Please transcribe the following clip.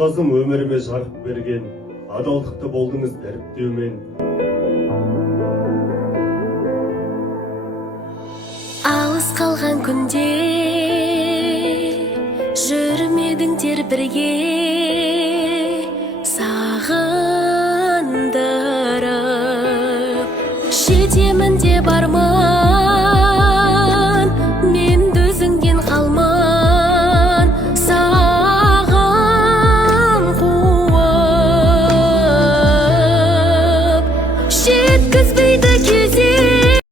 ұстазым өміріме жарық берген, адалдықты болдыңыз дәріптеумен. Алыс қалған күнде жүрмедіңдер бірге, сағындырып жетемін де бармын.